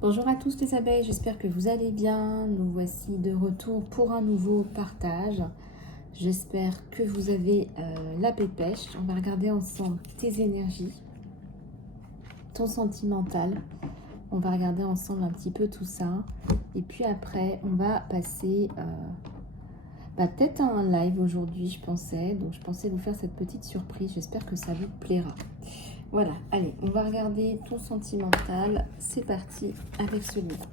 Bonjour à tous les abeilles, j'espère que vous allez bien. Nous voici de retour pour un nouveau partage. J'espère que vous avez la pépèche. On va regarder ensemble tes énergies, ton sentimental. On va regarder ensemble un petit peu tout ça. Et puis après, on va passer peut-être à un live aujourd'hui, je pensais. Donc je pensais vous faire cette petite surprise. J'espère que ça vous plaira. Voilà, allez, on va regarder ton sentimental. C'est parti avec ce livre.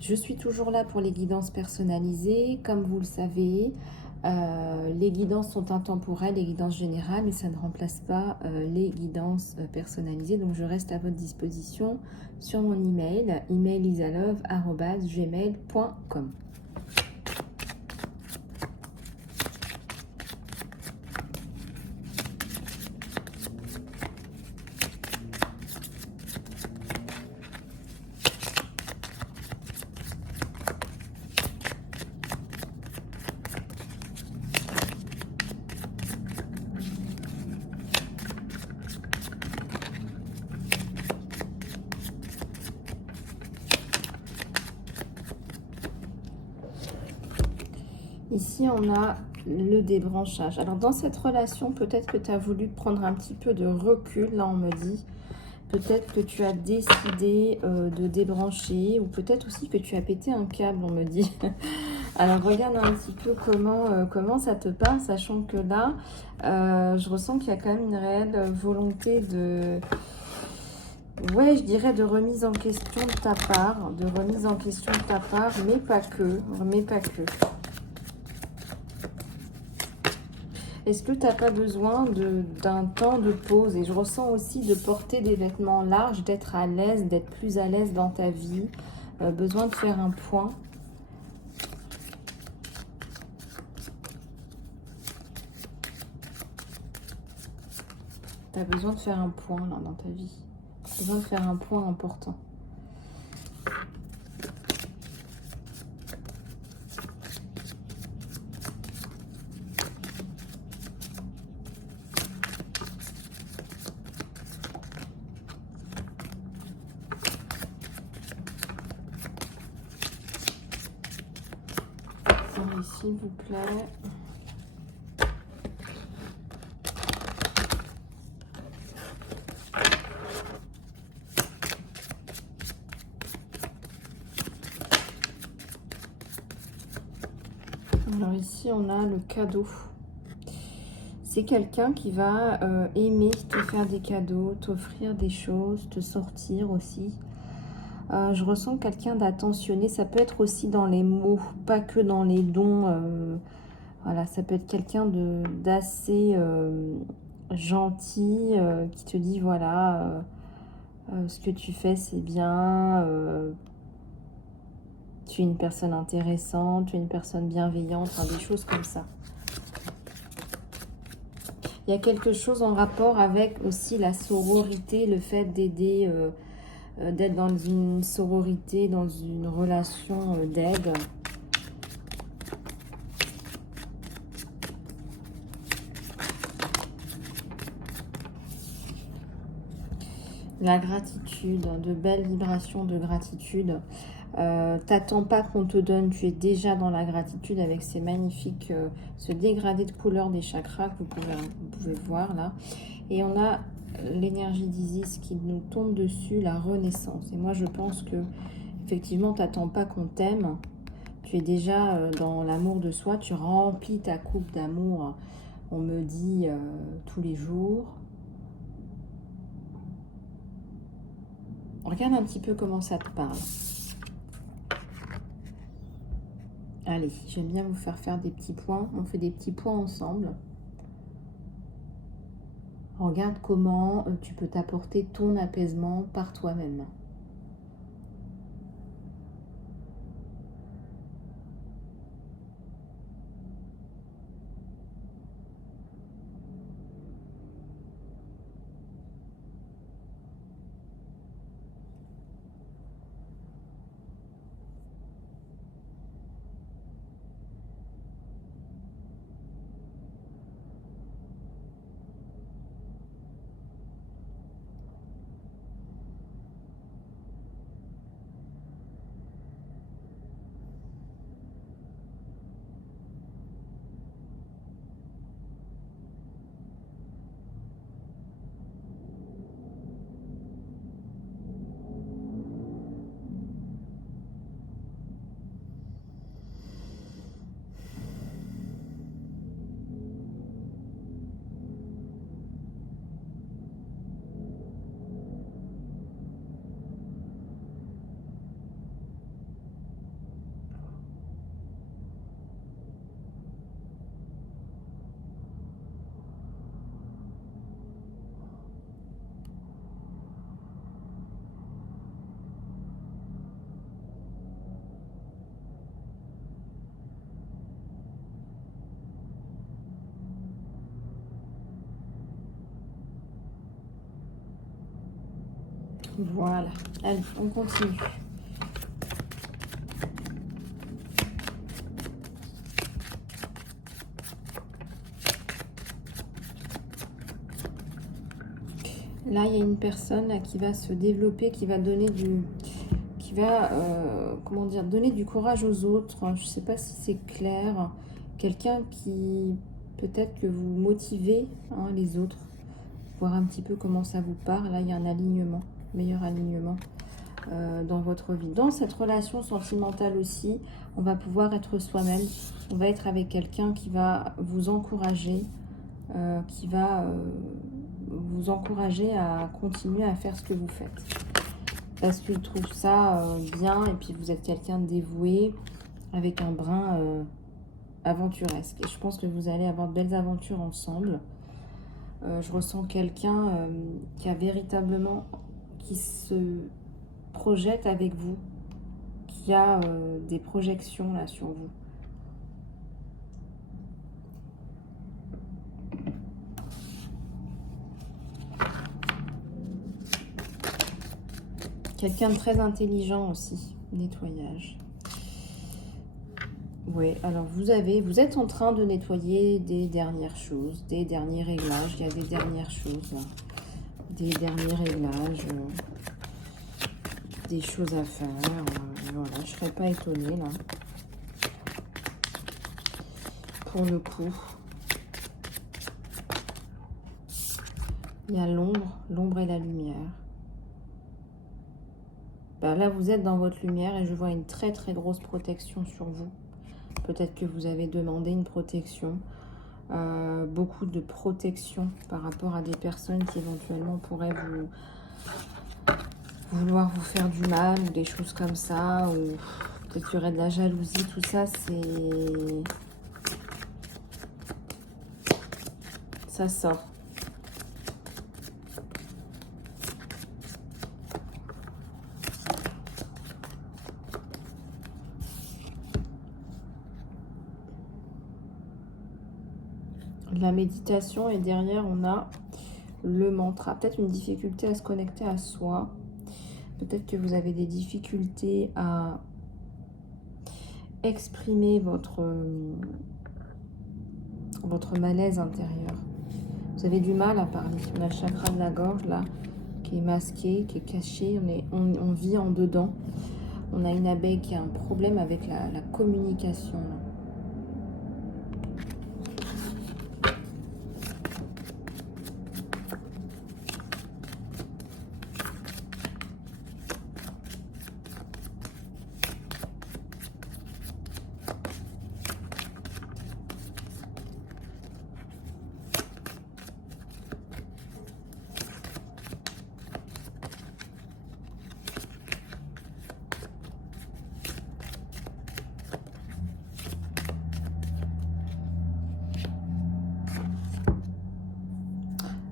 Je suis toujours là pour les guidances personnalisées. Comme vous le savez, les guidances sont intemporelles, les guidances générales, mais ça ne remplace pas les guidances personnalisées. Donc, je reste à votre disposition sur mon email, emailisalove@gmail.com. Ici, on a le débranchage. Alors, dans cette relation, peut-être que tu as voulu prendre un petit peu de recul. Là, on me dit, peut-être que tu as décidé de débrancher, ou peut-être aussi que tu as pété un câble, on me dit. Alors, regarde un petit peu comment ça te parle, sachant que là, je ressens qu'il y a quand même une réelle volonté de... Ouais, je dirais de remise en question de ta part, mais pas que, mais pas que. Est-ce que tu n'as pas besoin d'un temps de pause? Et je ressens aussi de porter des vêtements larges, d'être à l'aise, d'être plus à l'aise dans ta vie. Besoin de faire un point. Tu as besoin de faire un point là dans ta vie. Tu as besoin de faire un point important. S'il vous plaît. Alors ici, on a le cadeau. C'est quelqu'un qui va aimer te faire des cadeaux, t'offrir des choses, te sortir aussi. Je ressens quelqu'un d'attentionné. Ça peut être aussi dans les mots, pas que dans les dons. Voilà, ça peut être quelqu'un d'assez gentil qui te dit voilà, ce que tu fais c'est bien, tu es une personne intéressante, tu es une personne bienveillante, enfin, des choses comme ça. Il y a quelque chose en rapport avec aussi la sororité, le fait d'aider, d'être dans une sororité, dans une relation d'aide. La gratitude, de belles vibrations de gratitude. T'attends pas qu'on te donne, tu es déjà dans la gratitude avec ces magnifiques, ce dégradé de couleur des chakras que vous pouvez voir là. Et on a l'énergie d'Isis qui nous tombe dessus, la renaissance. Et moi je pense que effectivement t'attends pas qu'on t'aime, tu es déjà dans l'amour de soi, tu remplis ta coupe d'amour, on me dit tous les jours. Regarde un petit peu comment ça te parle. Allez, j'aime bien vous faire des petits points. On fait des petits points ensemble. Regarde comment tu peux t'apporter ton apaisement par toi-même. Voilà. Allez, on continue. Là, il y a une personne là, qui va se développer, qui va donner comment dire, donner du courage aux autres. Je ne sais pas si c'est clair. Quelqu'un qui, peut-être que vous motivez hein, les autres. Voir un petit peu comment ça vous part. Là, il y a un alignement, meilleur alignement dans votre vie. Dans cette relation sentimentale aussi, on va pouvoir être soi-même. On va être avec quelqu'un qui va vous encourager, qui va vous encourager à continuer à faire ce que vous faites. Parce qu'il trouve ça bien et puis vous êtes quelqu'un de dévoué avec un brin aventuresque. Et je pense que vous allez avoir de belles aventures ensemble. Je ressens quelqu'un qui a véritablement, qui se projette avec vous, qui a des projections là sur vous. Quelqu'un de très intelligent aussi, nettoyage. Oui, alors vous êtes en train de nettoyer des dernières choses, des derniers réglages. Il y a des dernières choses, là. Des derniers réglages, des choses à faire. Voilà, je ne serais pas étonnée là. Pour le coup, il y a l'ombre et la lumière. Là, vous êtes dans votre lumière et je vois une très très grosse protection sur vous. Peut-être que vous avez demandé une protection. Beaucoup de protection par rapport à des personnes qui éventuellement pourraient vouloir vous faire du mal ou des choses comme ça, ou peut-être qu'il y aurait de la jalousie, tout ça, ça sort. La méditation et derrière on a le mantra. Peut-être une difficulté à se connecter à soi. Peut-être que vous avez des difficultés à exprimer votre malaise intérieur. Vous avez du mal à parler. On a le chakra de la gorge là qui est masqué, qui est caché. On vit en dedans. On a une abeille qui a un problème avec la communication. Là.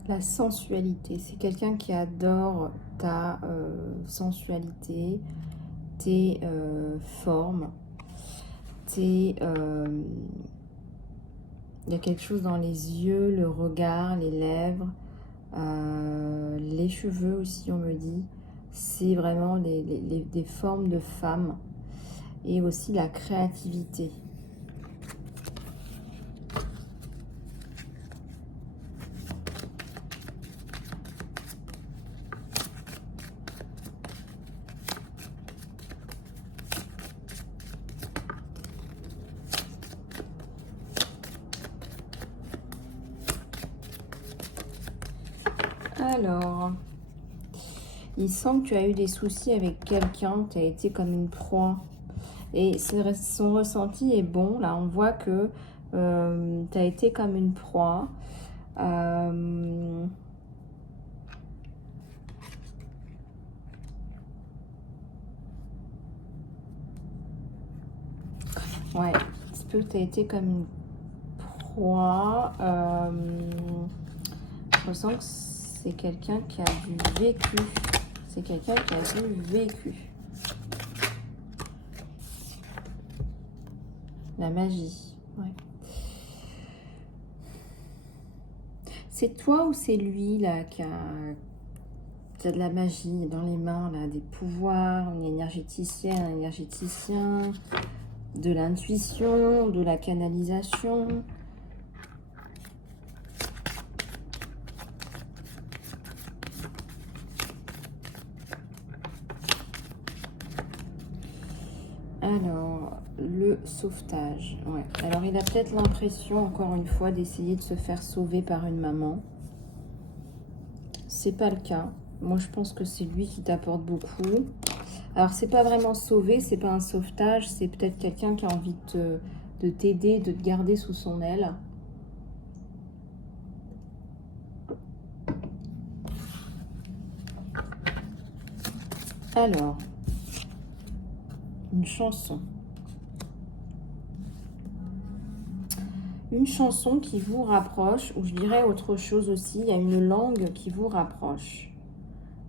La sensualité, c'est quelqu'un qui adore ta sensualité, tes formes, il y a quelque chose dans les yeux, le regard, les lèvres, les cheveux aussi, on me dit. C'est vraiment des formes de femmes et aussi la créativité. Alors, il semble que tu as eu des soucis avec quelqu'un, tu as été comme une proie. Et son ressenti est bon. Là, on voit que tu as été comme une proie. Ouais, un peu, tu as été comme une proie. Je ressens que c'est quelqu'un qui a du vécu. C'est quelqu'un qui a du vécu. La magie, ouais. C'est toi ou c'est lui là qui tu as de la magie dans les mains, là, des pouvoirs, une énergéticienne, un énergéticien, de l'intuition, de la canalisation. Alors, le sauvetage. Ouais. Alors, il a peut-être l'impression, encore une fois, d'essayer de se faire sauver par une maman. C'est pas le cas. Moi, je pense que c'est lui qui t'apporte beaucoup. Alors, c'est pas vraiment sauver, c'est pas un sauvetage, c'est peut-être quelqu'un qui a envie de t'aider, de te garder sous son aile. Alors, une chanson. Une chanson qui vous rapproche, ou je dirais autre chose aussi, il y a une langue qui vous rapproche.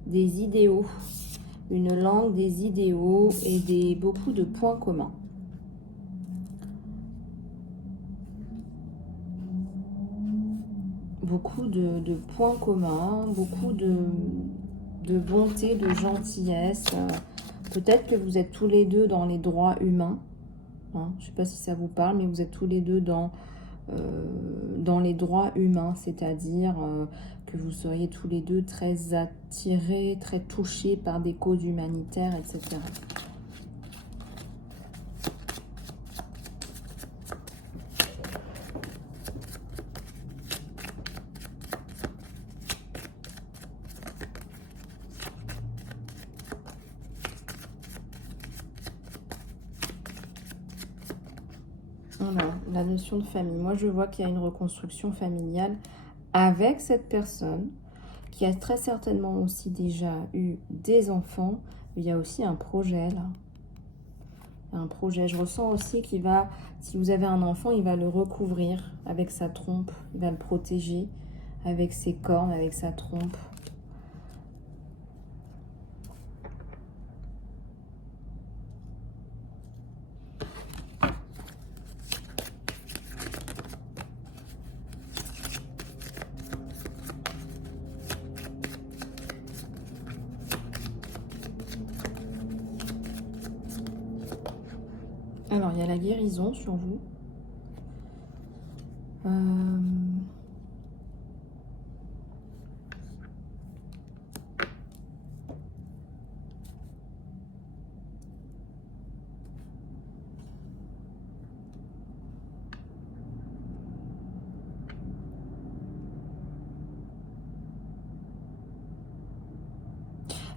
Des idéaux. Une langue, des idéaux et beaucoup de points communs. Beaucoup de points communs, beaucoup de bonté, de gentillesse. Peut-être que vous êtes tous les deux dans les droits humains. Hein, je ne sais pas si ça vous parle, mais vous êtes tous les deux dans les droits humains, c'est-à-dire que vous seriez tous les deux très attirés, très touchés par des causes humanitaires, etc. Voilà, la notion de famille. Moi, je vois qu'il y a une reconstruction familiale avec cette personne qui a très certainement aussi déjà eu des enfants. Il y a aussi un projet là. Un projet. Je ressens aussi qu'il va, si vous avez un enfant, il va le recouvrir avec sa trompe. Il va le protéger avec ses cornes, avec sa trompe. Alors, il y a la guérison sur vous.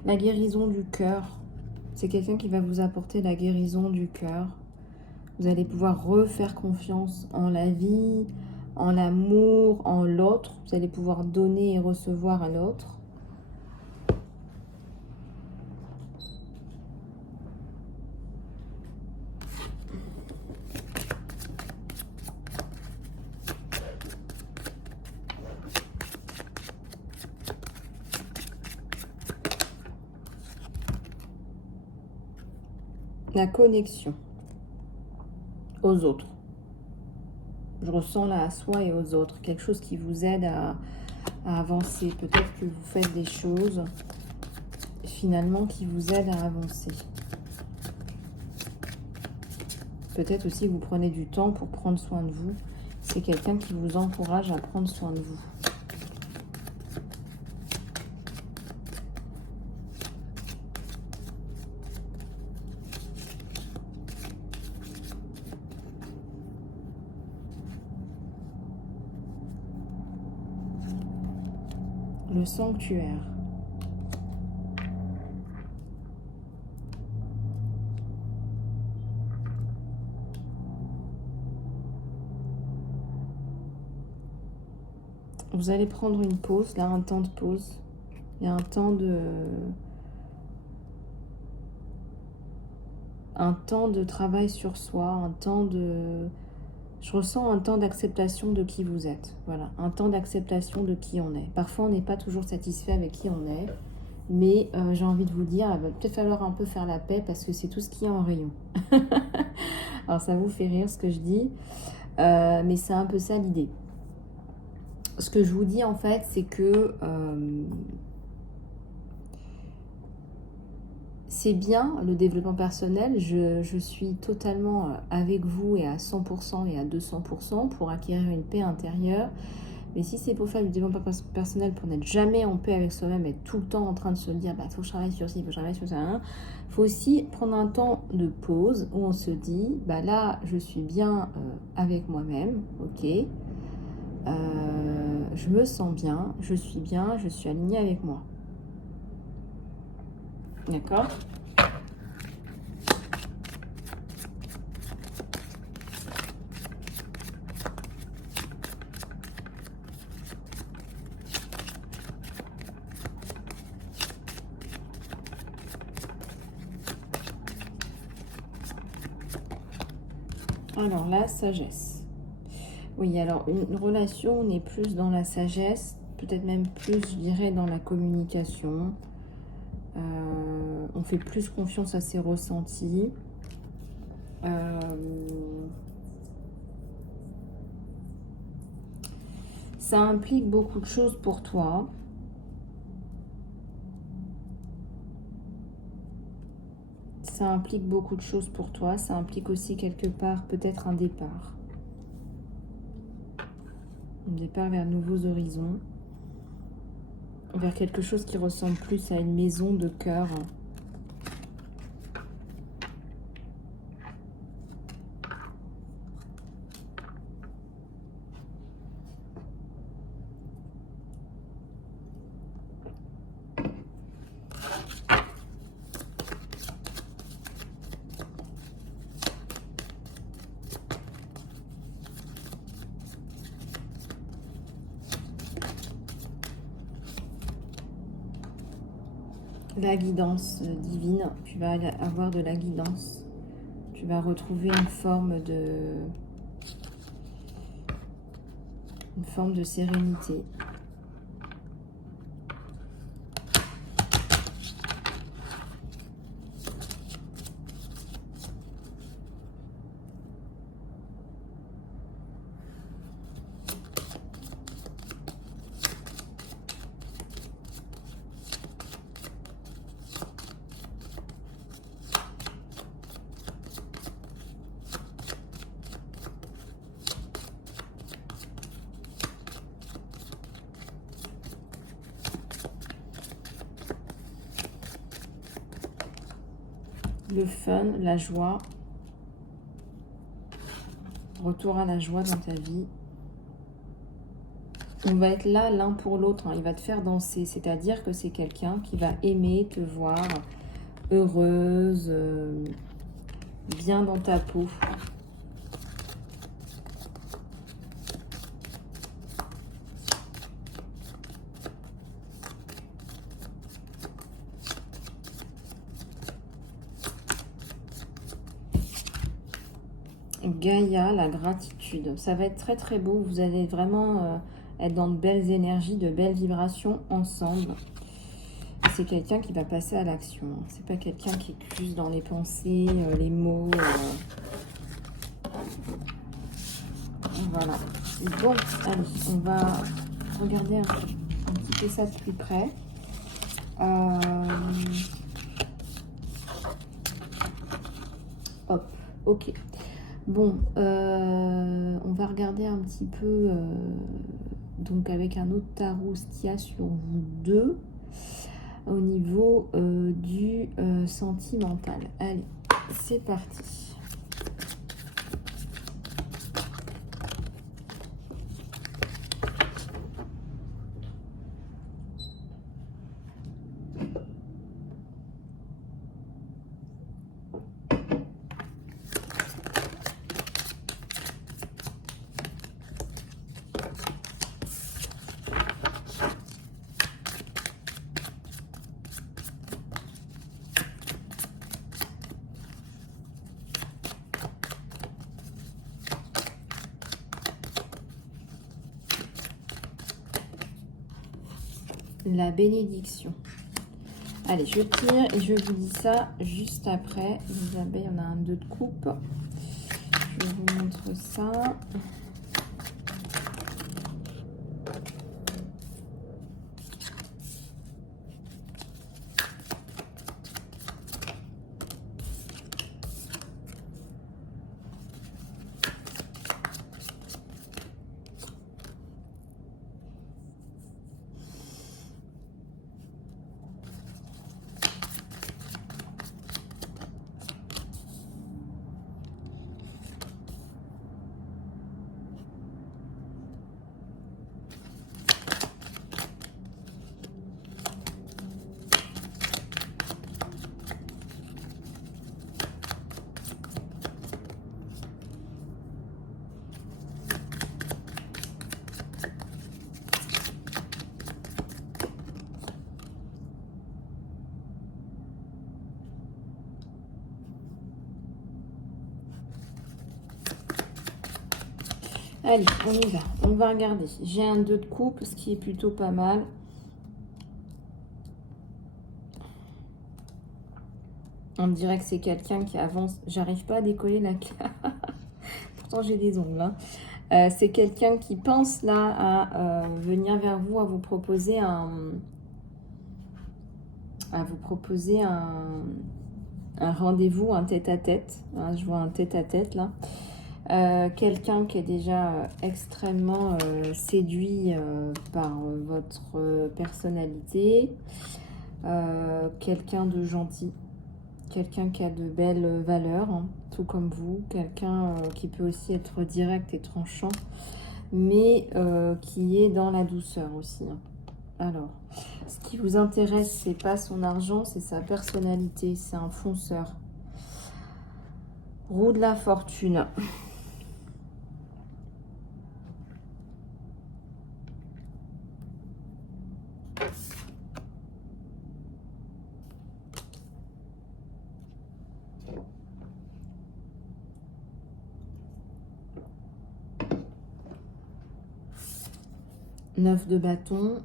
La guérison du cœur. C'est quelqu'un qui va vous apporter la guérison du cœur. Vous allez pouvoir refaire confiance en la vie, en l'amour, en l'autre. Vous allez pouvoir donner et recevoir à l'autre. La connexion aux autres. Je ressens là à soi et aux autres. Quelque chose qui vous aide à avancer. Peut-être que vous faites des choses finalement qui vous aident à avancer. Peut-être aussi que vous prenez du temps pour prendre soin de vous. C'est quelqu'un qui vous encourage à prendre soin de vous. Le sanctuaire. Vous allez prendre une pause, là, un temps de pause. Il y a un temps de travail sur soi, un temps de... Je ressens un temps d'acceptation de qui vous êtes. Voilà, un temps d'acceptation de qui on est. Parfois, on n'est pas toujours satisfait avec qui on est. Mais j'ai envie de vous dire, il va peut-être falloir un peu faire la paix parce que c'est tout ce qu'il y a en rayon. Alors, ça vous fait rire ce que je dis. Mais c'est un peu ça l'idée. Ce que je vous dis, en fait, c'est que c'est bien le développement personnel. Je suis totalement avec vous et à 100% et à 200% pour acquérir une paix intérieure. Mais si c'est pour faire du développement personnel, pour n'être jamais en paix avec soi-même, être tout le temps en train de se dire, faut que je travaille sur ci, faut que je travaille sur ça, il faut aussi prendre un temps de pause où on se dit, là, je suis bien avec moi-même, ok, je me sens bien, je suis alignée avec moi. D'accord ? Alors, la sagesse. Oui, alors une relation, on est plus dans la sagesse, peut-être même plus, je dirais, dans la communication. On fait plus confiance à ses ressentis. Ça implique beaucoup de choses pour toi. Ça implique beaucoup de choses pour toi. Ça implique aussi quelque part peut-être un départ. Un départ vers de nouveaux horizons. Vers quelque chose qui ressemble plus à une maison de cœur. La guidance divine, tu vas avoir de la guidance. Tu vas retrouver une forme de sérénité. Le fun, la joie. Retour à la joie dans ta vie. On va être là l'un pour l'autre. Il va te faire danser. C'est-à-dire que c'est quelqu'un qui va aimer te voir heureuse, bien dans ta peau. Gaïa, la gratitude. Ça va être très très beau. Vous allez vraiment être dans de belles énergies, de belles vibrations ensemble. C'est quelqu'un qui va passer à l'action. C'est pas quelqu'un qui est plus dans les pensées, les mots. Voilà. Donc, allez, on va regarder un petit peu ça de plus près. Hop, ok. Bon, on va regarder un petit peu, donc avec un autre tarot, ce qu'il y a sur vous deux au niveau du sentimental. Allez, c'est parti. La bénédiction. Allez, je tire et je vous dis ça juste après. Les abeilles, on a un 2 de coupe. Je vous montre ça. Allez, on y va. On va regarder. J'ai un 2 de coupe, ce qui est plutôt pas mal. On me dirait que c'est quelqu'un qui avance. J'arrive pas à décoller la carte. Pourtant, j'ai des ongles. Hein. C'est quelqu'un qui pense là à venir vers vous, à vous proposer un rendez-vous, un tête-à-tête. Hein, je vois un tête-à-tête là. Quelqu'un qui est déjà extrêmement séduit par votre personnalité. Quelqu'un de gentil. Quelqu'un qui a de belles valeurs, hein, tout comme vous. Quelqu'un qui peut aussi être direct et tranchant, mais qui est dans la douceur aussi. Hein. Alors, ce qui vous intéresse, c'est pas son argent, c'est sa personnalité. C'est un fonceur. Roue de la fortune. Neuf de bâton.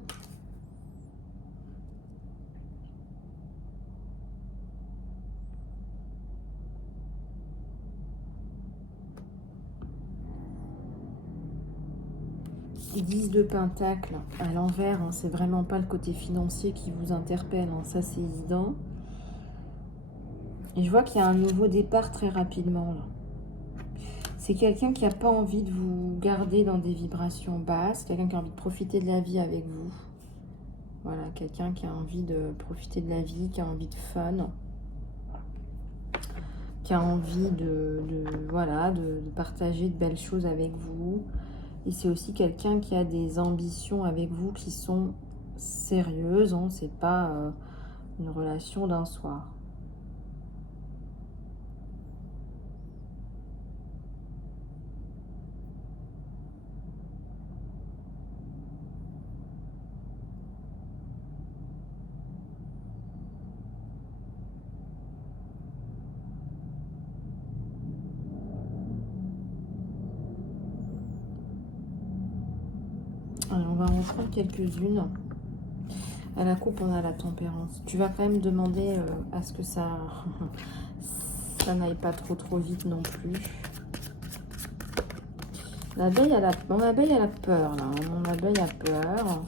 Dix de pentacle à l'envers, hein, c'est vraiment pas le côté financier qui vous interpelle, hein, ça c'est évident. Et je vois qu'il y a un nouveau départ très rapidement là. C'est quelqu'un qui n'a pas envie de vous garder dans des vibrations basses, quelqu'un qui a envie de profiter de la vie avec vous. Voilà, quelqu'un qui a envie de profiter de la vie, qui a envie de fun, qui a envie voilà, de partager de belles choses avec vous. Et c'est aussi quelqu'un qui a des ambitions avec vous qui sont sérieuses, hein, c'est pas une relation d'un soir. Allez, on va en prendre quelques-unes. À la coupe, on a la tempérance. Tu vas quand même demander à ce que ça n'aille pas trop vite non plus. L'abeille, mon abeille, elle a peur, là. Mon abeille a peur.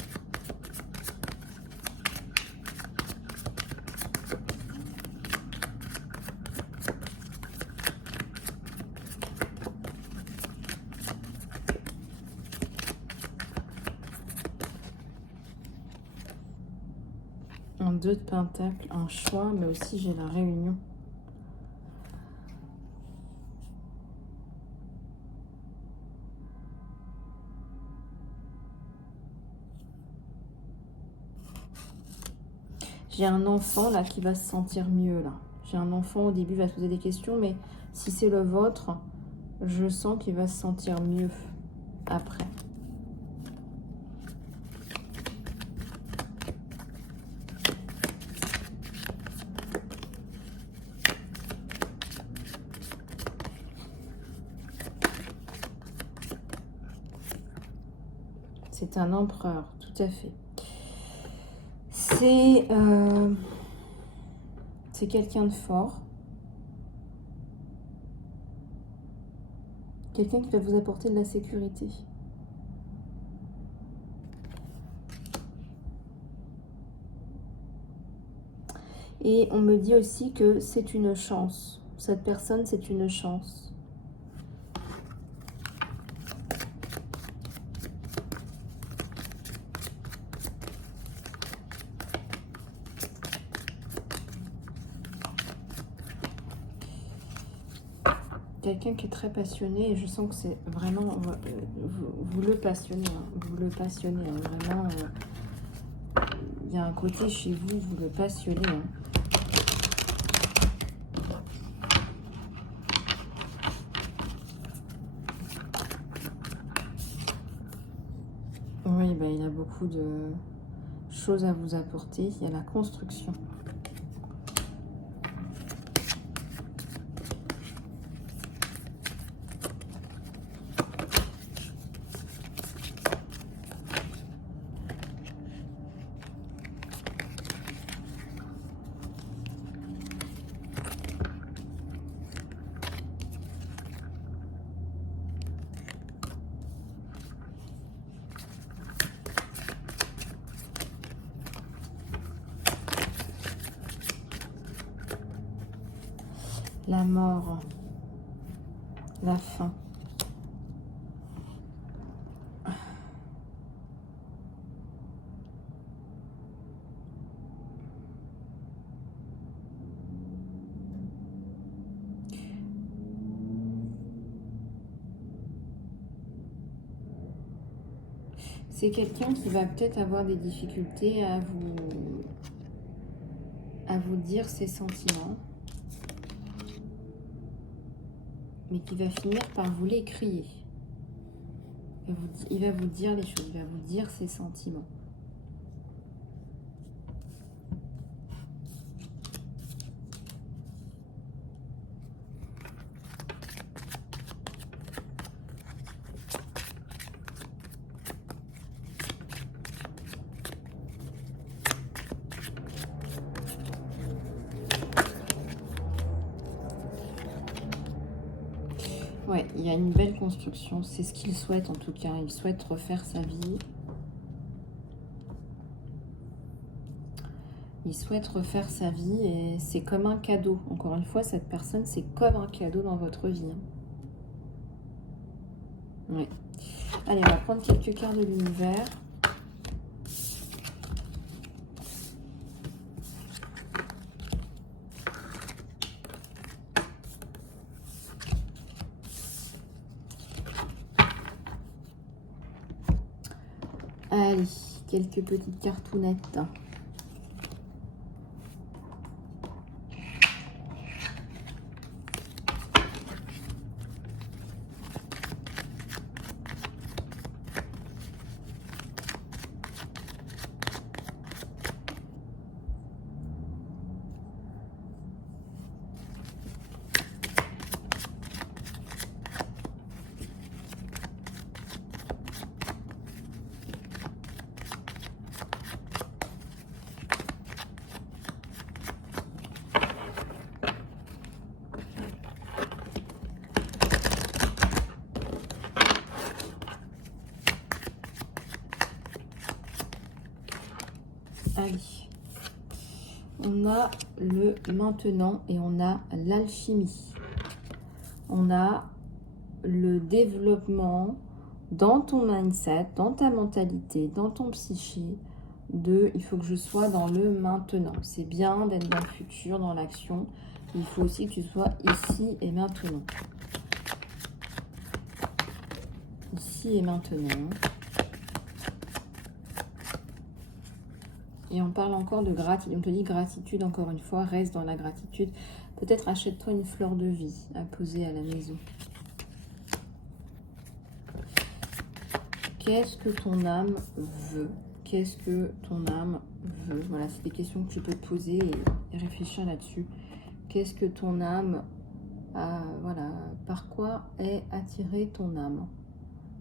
Un 2 de pentacle, un choix, mais aussi j'ai la réunion. J'ai un enfant là qui va se sentir mieux là. J'ai un enfant au début il va se poser des questions, mais si c'est le vôtre, je sens qu'il va se sentir mieux après. C'est un empereur, tout à fait. C'est quelqu'un de fort. Quelqu'un qui va vous apporter de la sécurité. Et on me dit aussi que c'est une chance. Cette personne, c'est une chance. Quelqu'un qui est très passionné et je sens que c'est vraiment vous le passionnez, hein, vous le passionnez, hein, vraiment. Il y a un côté chez vous, vous le passionnez. Hein. Oui, ben, il y a beaucoup de choses à vous apporter. Il y a la construction. la mort, la fin. C'est quelqu'un qui va peut-être avoir des difficultés à vous dire ses sentiments, mais qui va finir par vous les crier. Il va vous dire les choses, il va vous dire ses sentiments. Ouais, il y a une belle construction. C'est ce qu'il souhaite en tout cas. Il souhaite refaire sa vie. Il souhaite refaire sa vie et c'est comme un cadeau. Encore une fois, cette personne, c'est comme un cadeau dans votre vie. Oui. Allez, on va prendre quelques cartes de l'univers. Allez, quelques petites cartounettes. Allez, on a le maintenant et on a l'alchimie. On a le développement dans ton mindset, dans ta mentalité, dans ton psyché, il faut que je sois dans le maintenant. C'est bien d'être dans le futur, dans l'action. Il faut aussi que tu sois ici et maintenant. Ici et maintenant. Et on parle encore de gratitude. On te dit gratitude, encore une fois, reste dans la gratitude. Peut-être achète-toi une fleur de vie à poser à la maison. Qu'est-ce que ton âme veut? Qu'est-ce que ton âme veut? Voilà, c'est des questions que tu peux te poser et réfléchir là-dessus. Qu'est-ce que ton âme a, voilà, par quoi est attirée ton âme?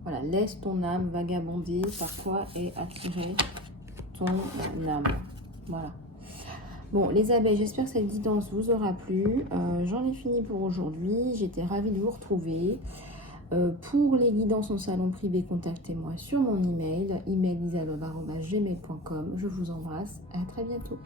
Voilà, laisse ton âme vagabonder. Par quoi est attirée ton âme? Voilà. Bon, les abeilles, j'espère que cette guidance vous aura plu. J'en ai fini pour aujourd'hui. J'étais ravie de vous retrouver. Pour les guidances en salon privé, contactez-moi sur mon email, email.isalove@gmail.com. Je vous embrasse. À très bientôt.